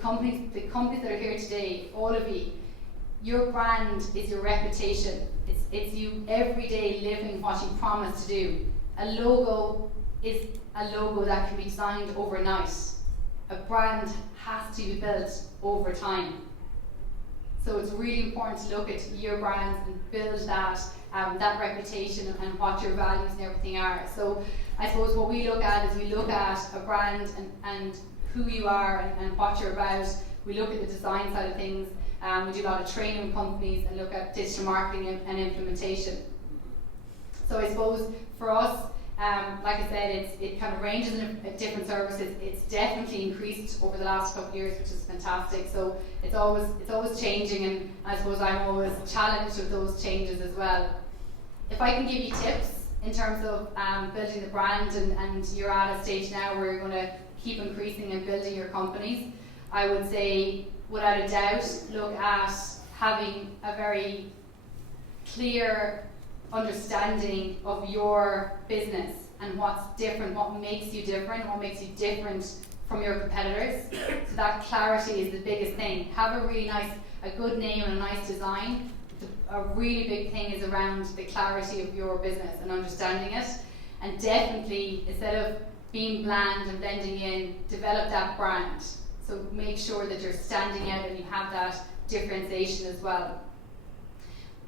companies that are here today, all of you, your brand is your reputation. It's you every day living what you promise to do. A logo is a logo that can be designed overnight. A brand has to be built over time. So it's really important to look at your brands and build that reputation and what your values and everything are. So I suppose what we look at is we look at a brand and who you are and what you're about. We look at the design side of things. We do a lot of training with companies and look at digital marketing and implementation. So I suppose for us, like I said, it kind of ranges in different services. It's definitely increased over the last couple of years, which is fantastic. So it's always changing, and I suppose I'm always challenged with those changes as well. If I can give you tips in terms of building the brand, and you're at a stage now where you're going to keep increasing and building your companies, I would say, without a doubt, look at having a very clear understanding of your business and what's different, what makes you different from your competitors. So that clarity is the biggest thing. Have a good name and a nice design. A really big thing is around the clarity of your business and understanding it. And definitely, instead of being bland and blending in, develop that brand. So make sure that you're standing out and you have that differentiation as well.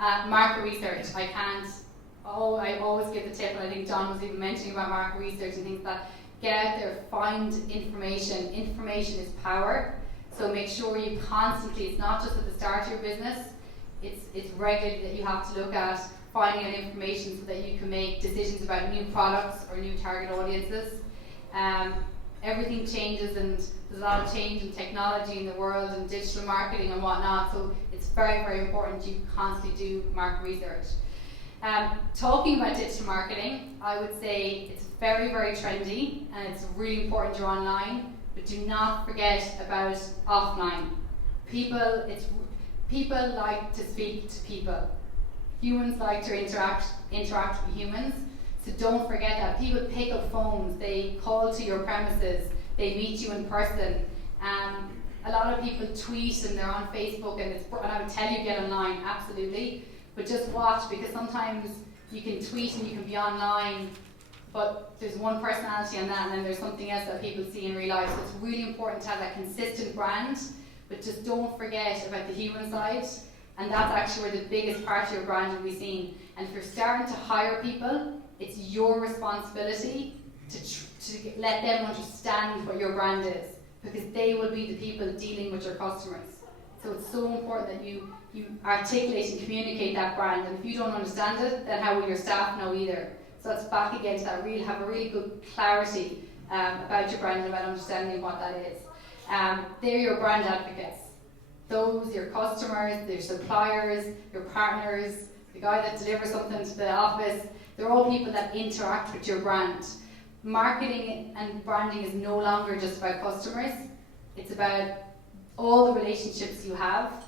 Market research. I always give the tip, and I think John was even mentioning about market research and things, that get out there, find information. Information is power. So make sure you constantly, it's not just at the start of your business, it's regularly that you have to look at finding out information so that you can make decisions about new products or new target audiences. Everything changes, and there's a lot of change in technology in the world and digital marketing and whatnot, so it's very, very important you constantly do market research. Talking about digital marketing, I would say it's very, very trendy, and it's really important you're online, but do not forget about offline. People like to speak to people. Humans like to interact with humans. So don't forget that. People pick up phones, they call to your premises, they meet you in person. A lot of people tweet and they're on Facebook, and I would tell you get online, absolutely. But just watch, because sometimes you can tweet and you can be online, but there's one personality on that, and then there's something else that people see in real life. So it's really important to have that consistent brand, but just don't forget about the human side. And that's actually where the biggest part of your brand will be seen. And if you're starting to hire people, it's your responsibility to let them understand what your brand is, because they will be the people dealing with your customers. So it's so important that you articulate and communicate that brand, and if you don't understand it, then how will your staff know either? So that's back again to that have a really good clarity about your brand and about understanding what that is. They're your brand advocates. Those, your customers, your suppliers, your partners, the guy that delivers something to the office, they're all people that interact with your brand. Marketing and branding is no longer just about customers. It's about all the relationships you have